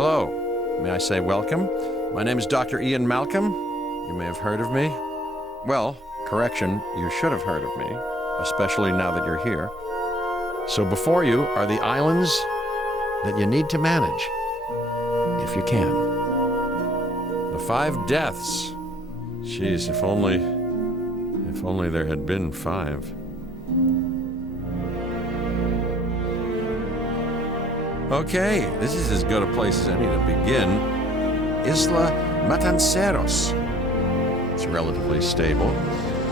Hello. May I say welcome? My name is Dr. Ian Malcolm. You may have heard of me. Well, correction, you should have heard of me, especially now that you're here. So before you are the islands that you need to manage, if you can. The 5 deaths. Jeez, if only there had been 5. Okay, this is as good a place as any to begin. Isla Matanceros. It's relatively stable.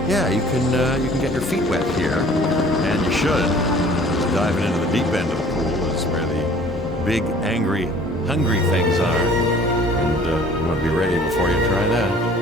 Yeah, you can get your feet wet here, and you should. Just diving into the deep end of the pool is where the big, angry, hungry things are, and you want to be ready before you try that.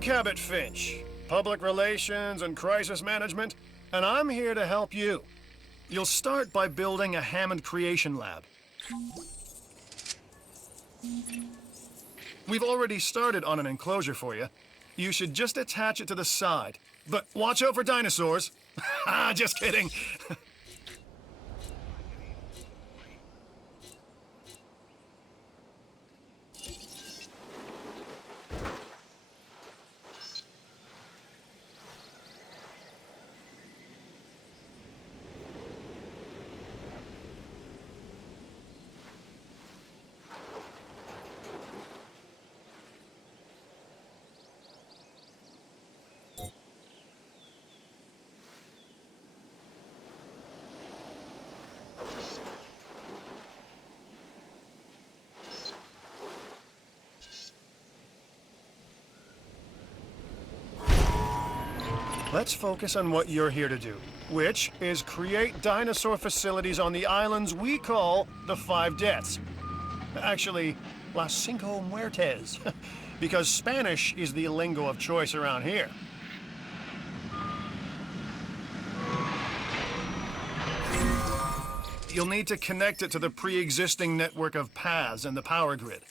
Cabot Finch, Public Relations and Crisis Management, and I'm here to help you. You'll start by building a Hammond Creation Lab. We've already started on an enclosure for you. You should just attach it to the side. But watch out for dinosaurs. Just kidding. Let's focus on what you're here to do, which is create dinosaur facilities on the islands we call the 5 Deaths. Actually, Las Cinco Muertes, because Spanish is the lingo of choice around here. You'll need to connect it to the pre-existing network of paths and the power grid.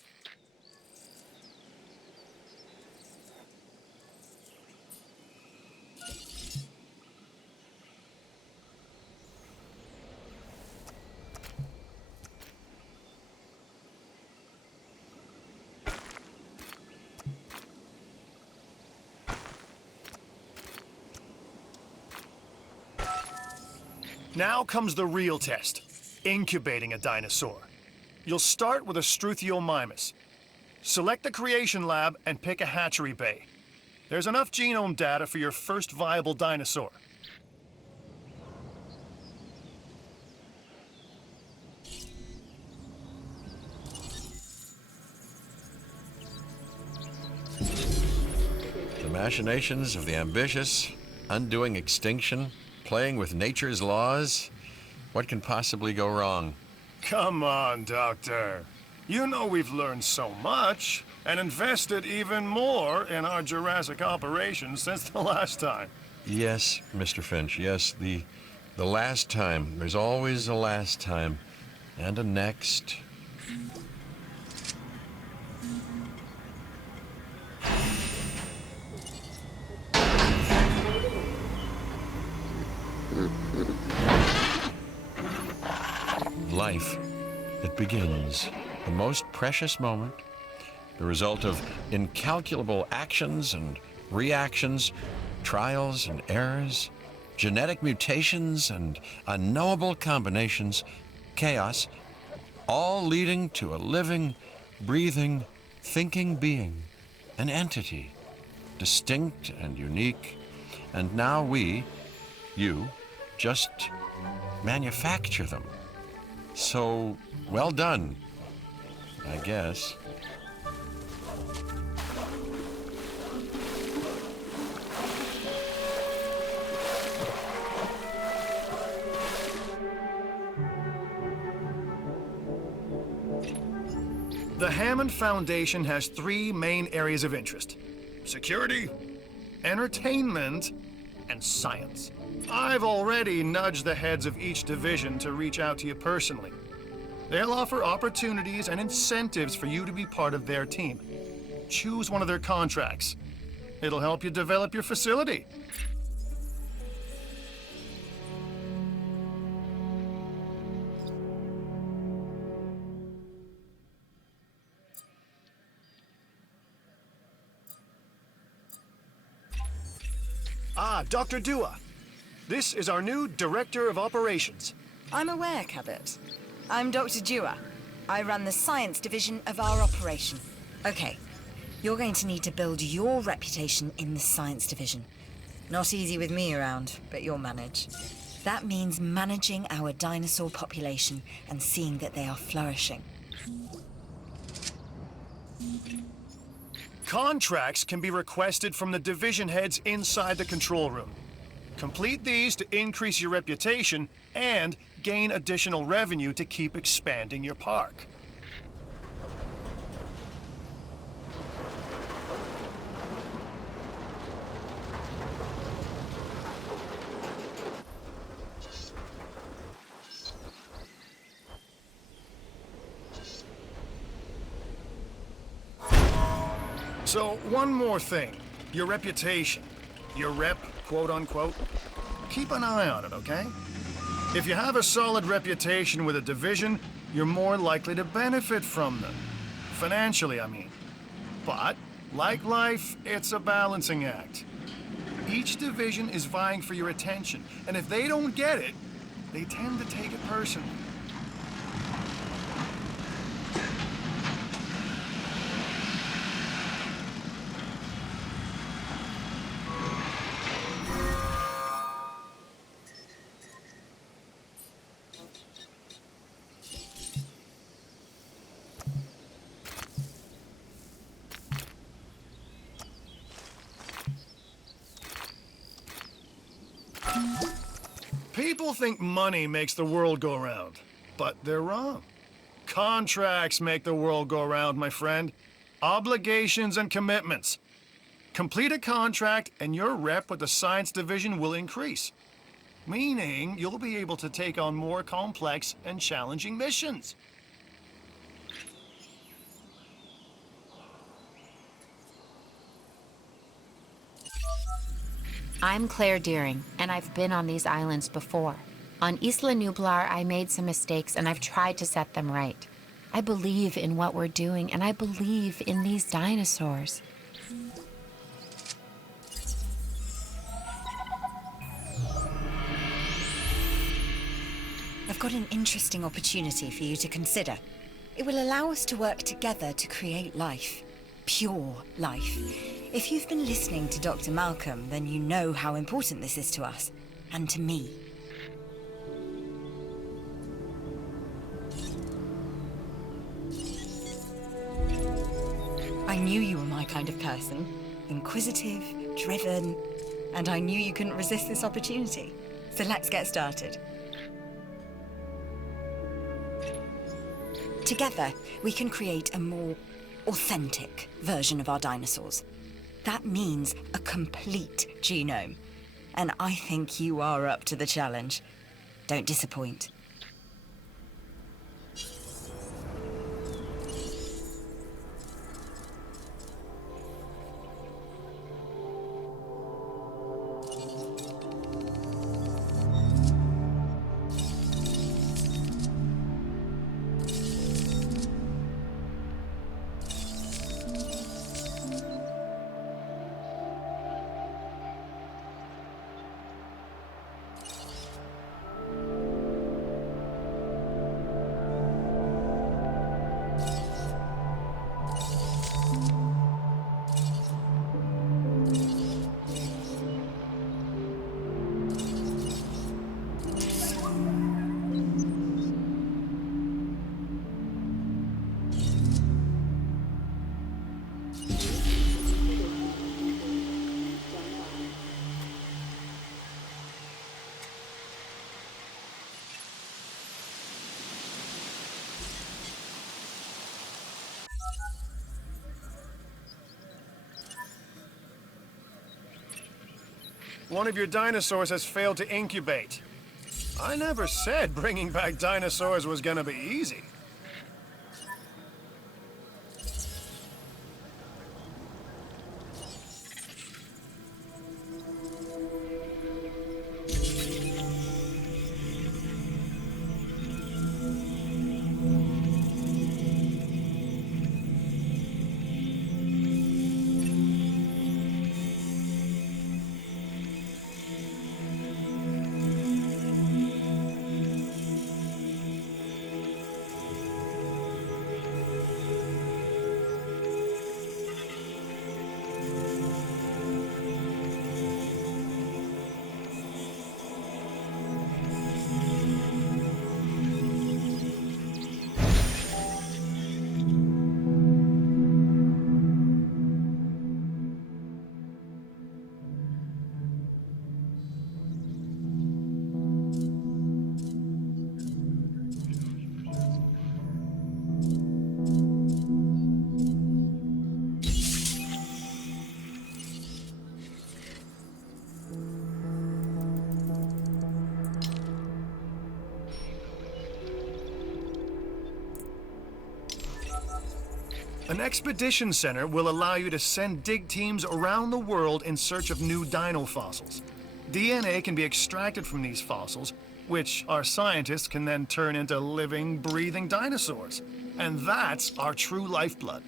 Now comes the real test, incubating a dinosaur. You'll start with a Struthiomimus. Select the creation lab and pick a hatchery bay. There's enough genome data for your first viable dinosaur. The machinations of the ambitious, undoing extinction, playing with nature's laws. What can possibly go wrong? Come on, Doctor. You know we've learned so much and invested even more in our Jurassic operations since the last time. Yes, Mr. Finch, yes, the last time. There's always a last time. And a next. Life, it begins. The most precious moment, the result of incalculable actions and reactions, trials and errors, genetic mutations and unknowable combinations, chaos, all leading to a living, breathing, thinking being, an entity, distinct and unique. And now we, you, just manufacture them. So, well done, I guess. The Hammond Foundation has 3 main areas of interest: security, entertainment, and science. I've already nudged the heads of each division to reach out to you personally. They'll offer opportunities and incentives for you to be part of their team. Choose one of their contracts. It'll help you develop your facility. Ah, Dr. Dua. This is our new Director of Operations. I'm aware, Cabot. I'm Dr. Dua. I run the science division of our operation. Okay, you're going to need to build your reputation in the science division. Not easy with me around, but you'll manage. That means managing our dinosaur population and seeing that they are flourishing. Contracts can be requested from the division heads inside the control room. Complete these to increase your reputation and gain additional revenue to keep expanding your park. So, one more thing. Your reputation. Your rep, quote unquote. Keep an eye on it, okay? If you have a solid reputation with a division, you're more likely to benefit from them. Financially, I mean. But, like life, it's a balancing act. Each division is vying for your attention, and if they don't get it, they tend to take it personally. People think money makes the world go round, but they're wrong. Contracts make the world go round, my friend. Obligations and commitments. Complete a contract and your rep with the science division will increase. Meaning you'll be able to take on more complex and challenging missions. I'm Claire Deering, and I've been on these islands before. On Isla Nublar, I made some mistakes, and I've tried to set them right. I believe in what we're doing, and I believe in these dinosaurs. I've got an interesting opportunity for you to consider. It will allow us to work together to create life. Pure life. If you've been listening to Dr. Malcolm, then you know how important this is to us, and to me. I knew you were my kind of person. Inquisitive, driven, and I knew you couldn't resist this opportunity. So let's get started. Together, we can create a more authentic version of our dinosaurs. That means a complete genome. And I think you are up to the challenge. Don't disappoint. One of your dinosaurs has failed to incubate. I never said bringing back dinosaurs was gonna be easy. An expedition center will allow you to send dig teams around the world in search of new dino fossils. DNA can be extracted from these fossils, which our scientists can then turn into living, breathing dinosaurs. And that's our true lifeblood.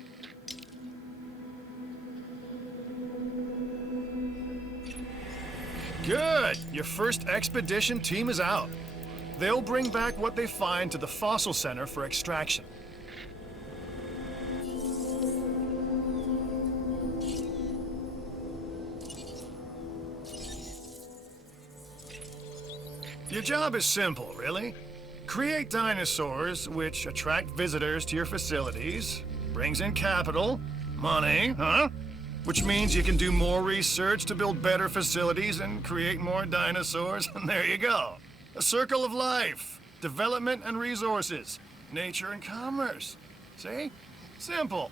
Good! Your first expedition team is out. They'll bring back what they find to the fossil center for extraction. Your job is simple, really. Create dinosaurs which attract visitors to your facilities, brings in capital, money, huh? Which means you can do more research to build better facilities and create more dinosaurs, and there you go. A circle of life, development and resources, nature and commerce. See? Simple.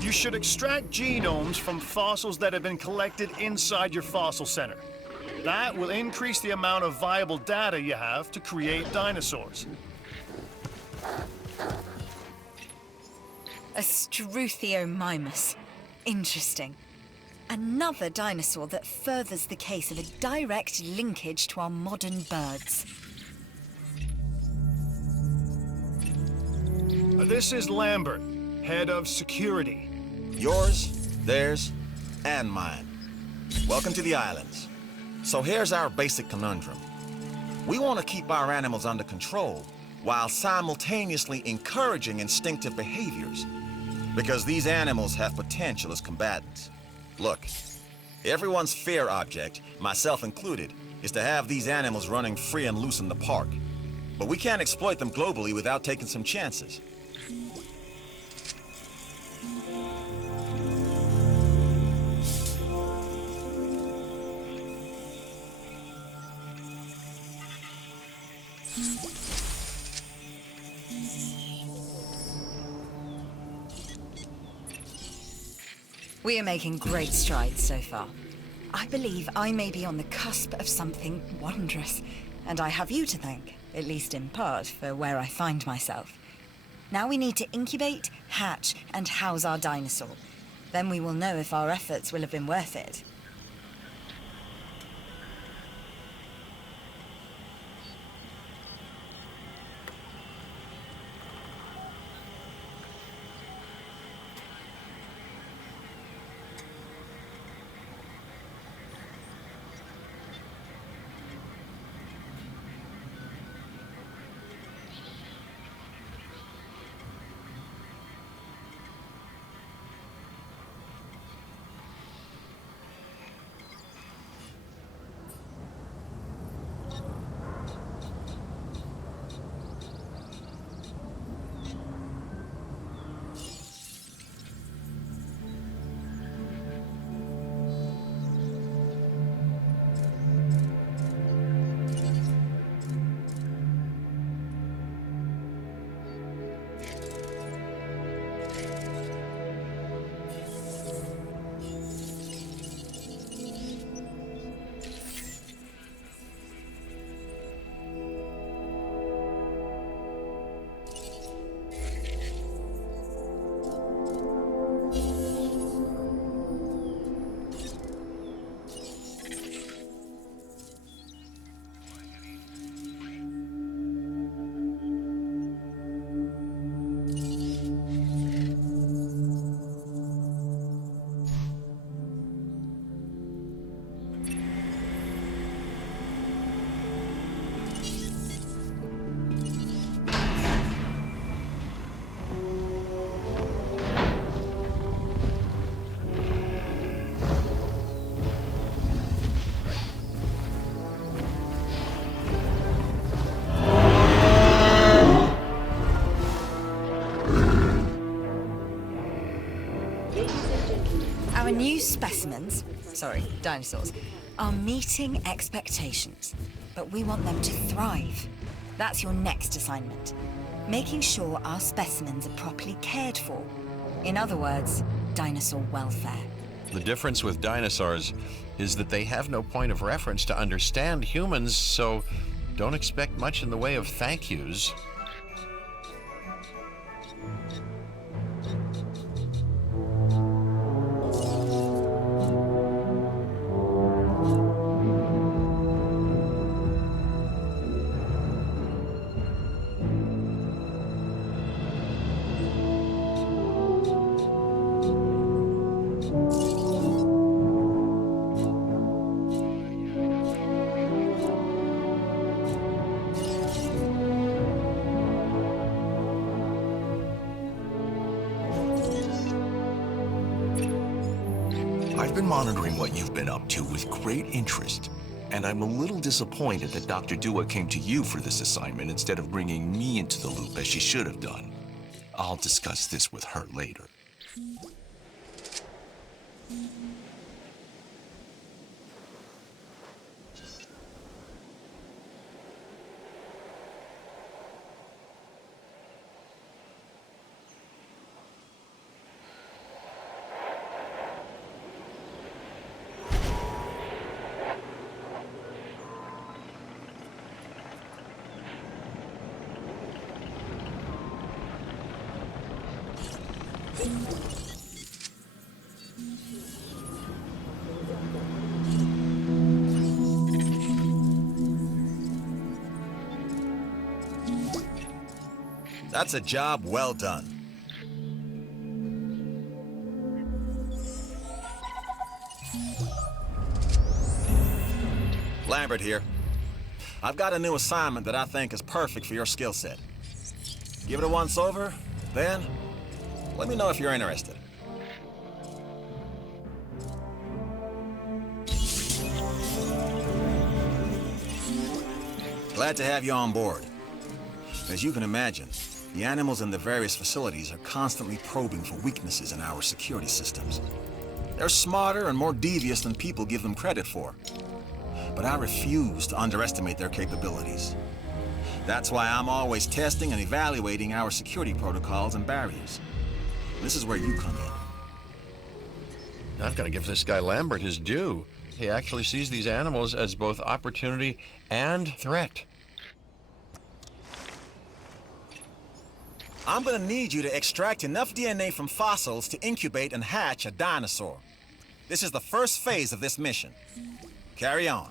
You should extract genomes from fossils that have been collected inside your fossil center. That will increase the amount of viable data you have to create dinosaurs. A Struthiomimus. Interesting. Another dinosaur that furthers the case of a direct linkage to our modern birds. This is Lambert, head of security. Yours, theirs, and mine. Welcome to the islands. So here's our basic conundrum. We want to keep our animals under control while simultaneously encouraging instinctive behaviors, because these animals have potential as combatants. Look, everyone's fear object, myself included, is to have these animals running free and loose in the park. But we can't exploit them globally without taking some chances. We are making great strides so far. I believe I may be on the cusp of something wondrous, and I have you to thank, at least in part, for where I find myself. Now we need to incubate, hatch, and house our dinosaur. Then we will know if our efforts will have been worth it. new specimens, sorry, dinosaurs, are meeting expectations, but we want them to thrive. That's your next assignment. Making sure our specimens are properly cared for. In other words, dinosaur welfare. The difference with dinosaurs is that they have no point of reference to understand humans, so don't expect much in the way of thank yous. I've been monitoring what you've been up to with great interest, and I'm a little disappointed that Dr. Dua came to you for this assignment instead of bringing me into the loop as she should have done. I'll discuss this with her later. That's a job well done. Lambert here. I've got a new assignment that I think is perfect for your skill set. Give it a once over, then let me know if you're interested. Glad to have you on board. As you can imagine, the animals in the various facilities are constantly probing for weaknesses in our security systems. They're smarter and more devious than people give them credit for. But I refuse to underestimate their capabilities. That's why I'm always testing and evaluating our security protocols and barriers. This is where you come in. I've got to give this guy Lambert his due. He actually sees these animals as both opportunity and threat. I'm gonna need you to extract enough DNA from fossils to incubate and hatch a dinosaur. This is the first phase of this mission. Carry on.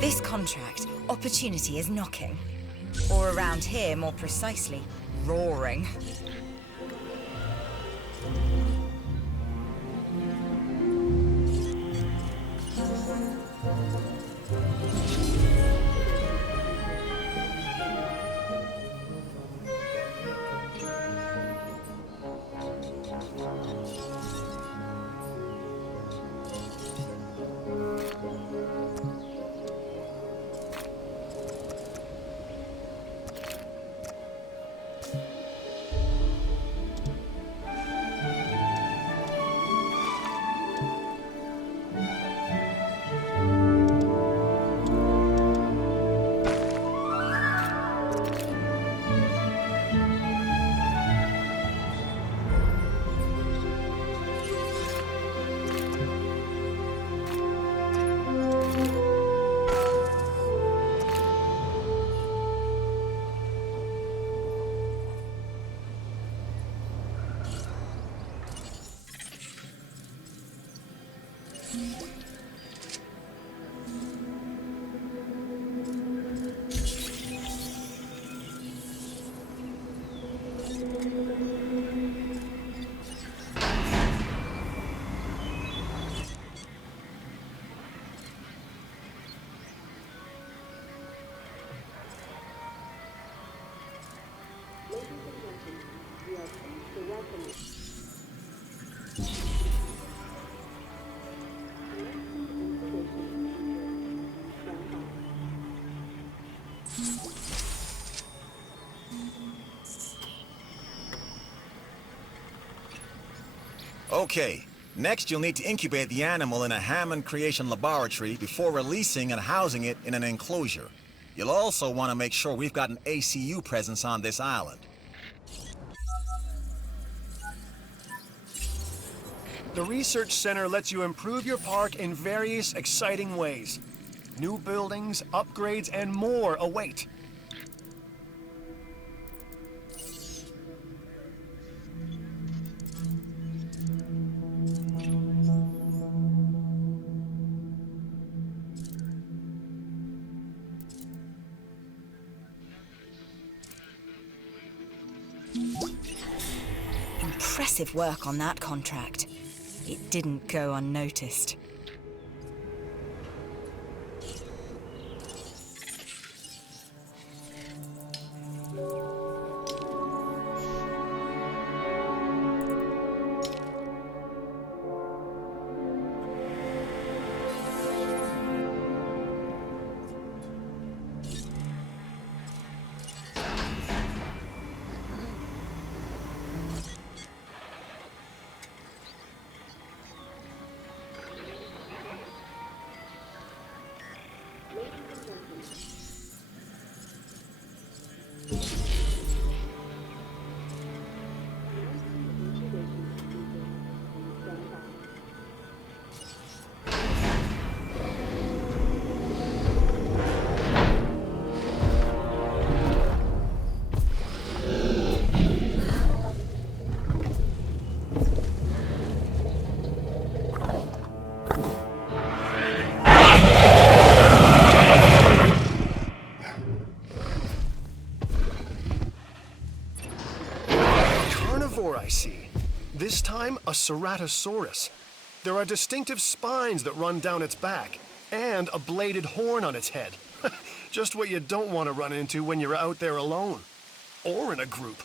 This contract, opportunity is knocking. Or around here, more precisely, roaring. Okay, next you'll need to incubate the animal in a Hammond creation laboratory before releasing and housing it in an enclosure. You'll also want to make sure we've got an ACU presence on this island. The Research Center lets you improve your park in various exciting ways. New buildings, upgrades, and more await. Impressive work on that contract. It didn't go unnoticed. I see. This time, a Ceratosaurus. There are distinctive spines that run down its back, and a bladed horn on its head. Just what you don't want to run into when you're out there alone. Or in a group.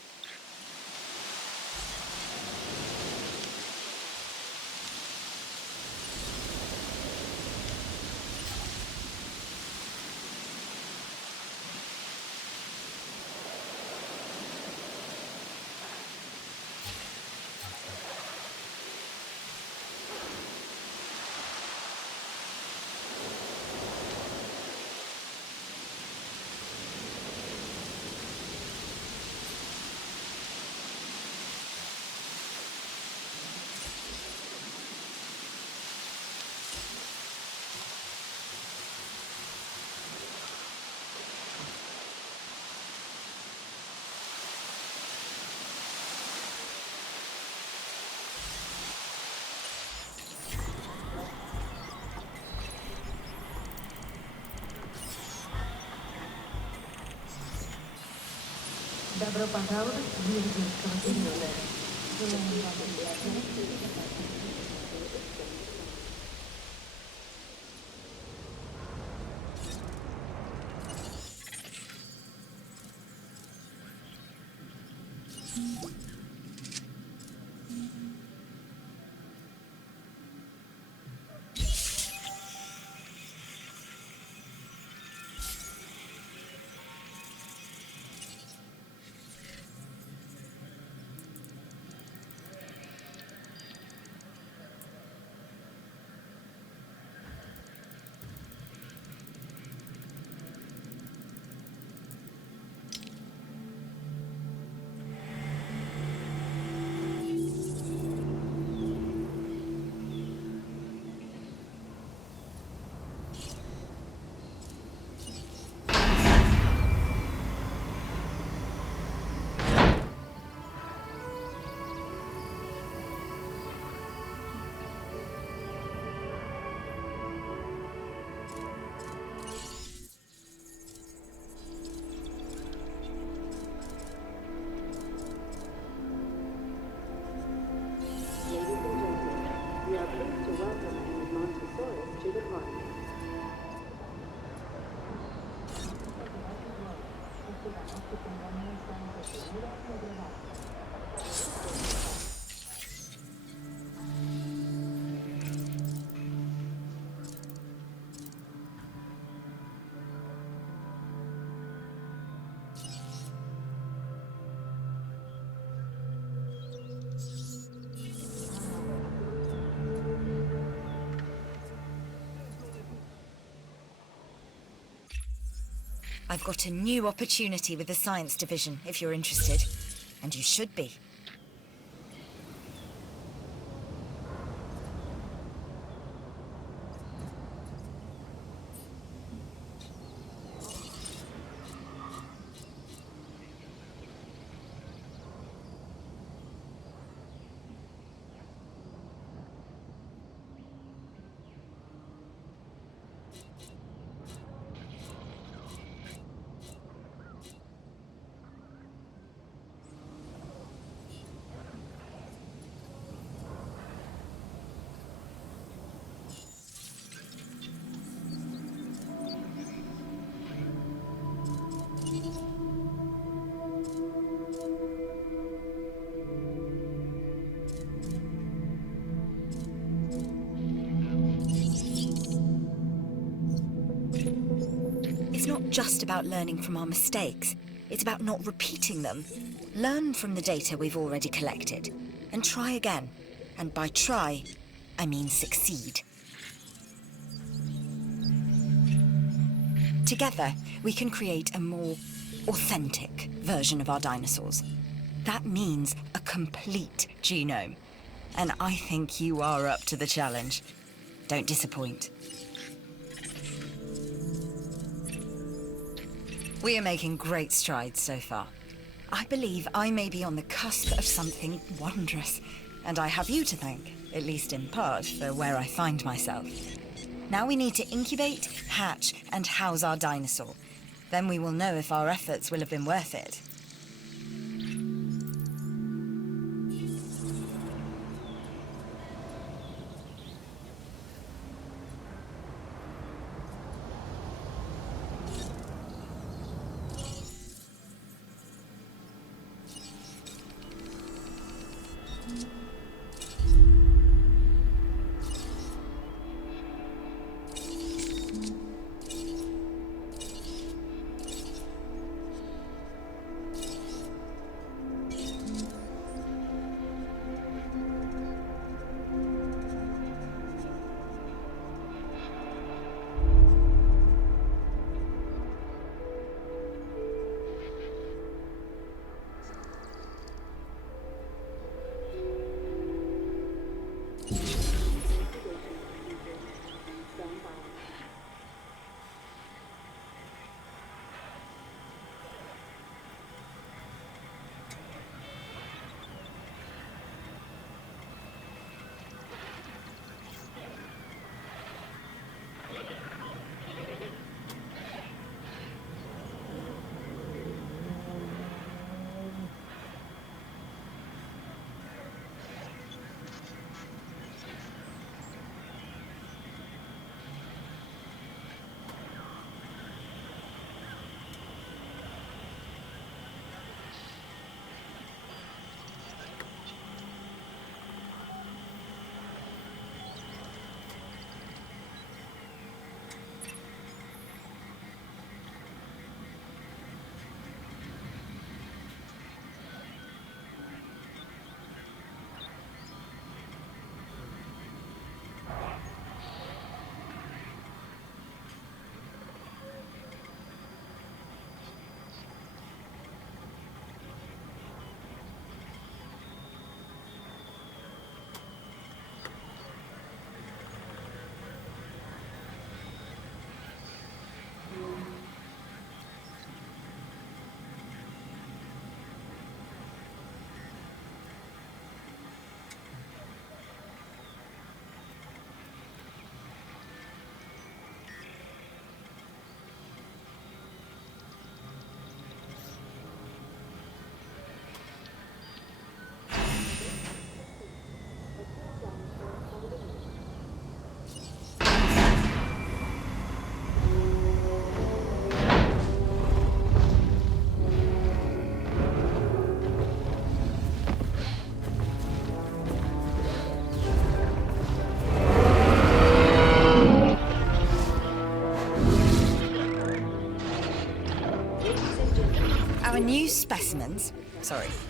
I've got a new opportunity with the science division, if you're interested. And you should be. It's not just about learning from our mistakes. It's about not repeating them. Learn from the data we've already collected, and try again. And by try, I mean succeed. Together, we can create a more authentic version of our dinosaurs. That means a complete genome. And I think you are up to the challenge. Don't disappoint. We are making great strides so far. I believe I may be on the cusp of something wondrous, and I have you to thank, at least in part, for where I find myself. Now we need to incubate, hatch, and house our dinosaur. Then we will know if our efforts will have been worth it.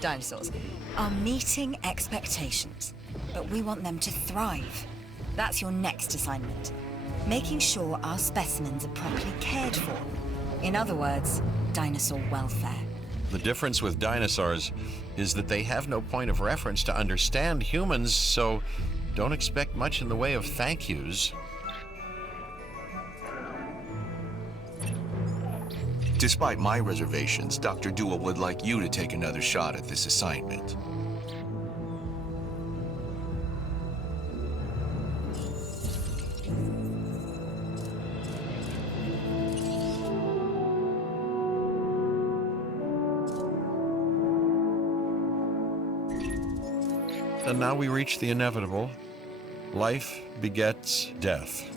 dinosaurs, are meeting expectations. But we want them to thrive. That's your next assignment. Making sure our specimens are properly cared for. In other words, dinosaur welfare. The difference with dinosaurs is that they have no point of reference to understand humans, so don't expect much in the way of thank yous. Despite my reservations, Dr. Dua would like you to take another shot at this assignment. And now we reach the inevitable. Life begets death.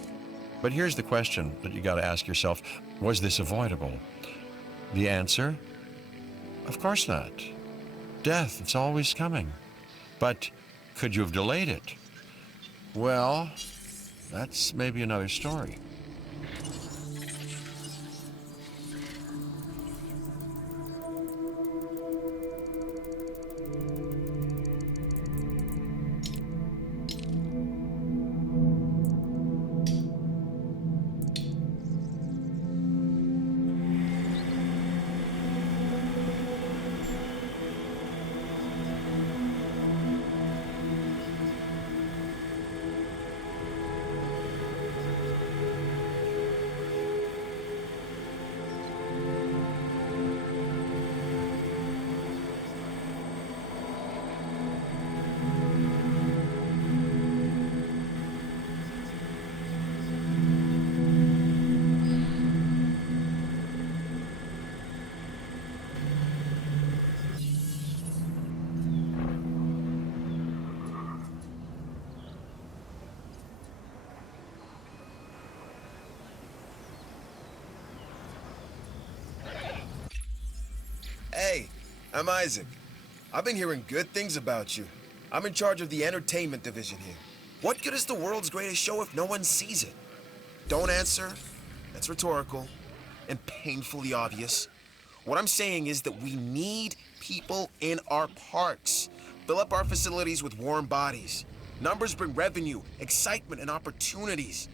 But here's the question that you got to ask yourself. Was this avoidable? The answer? Of course not. Death, it's always coming. But could you have delayed it? Well, that's maybe another story. Hey, I'm Isaac. I've been hearing good things about you. I'm in charge of the entertainment division here. What good is the world's greatest show if no one sees it? Don't answer. That's rhetorical and painfully obvious. What I'm saying is that we need people in our parks. Fill up our facilities with warm bodies. Numbers bring revenue, excitement, and opportunities.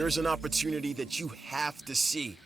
Here's an opportunity that you have to see.